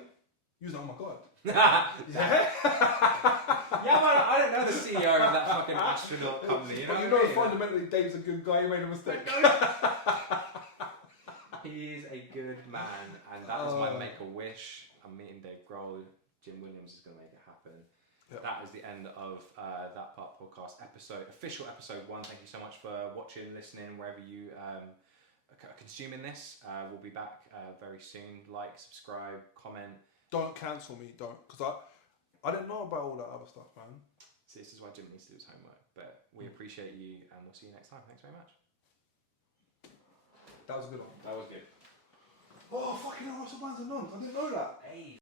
you was like, oh my god. Yeah, Yeah. man, I don't know the CEO of that fucking astronaut company. You know But you what I know, mean? fundamentally, Dave's a good guy. He made a mistake. He is a good man, and that is my make-a-wish. I'm meeting Dave Grohl. Jim Williams is going to make it happen. Yep. That is the end of That Part Podcast official episode 1. Thank you so much for watching, listening, wherever you are consuming this. We'll be back very soon. Like, subscribe, comment. Don't cancel me, because I didn't know about all that other stuff, man. So this is why Jim needs to do his homework. But we appreciate you, and we'll see you next time. Thanks very much. That was a good one. That was good. Oh, fucking hell, Russell Brand's a nonce. I didn't know that. Hey.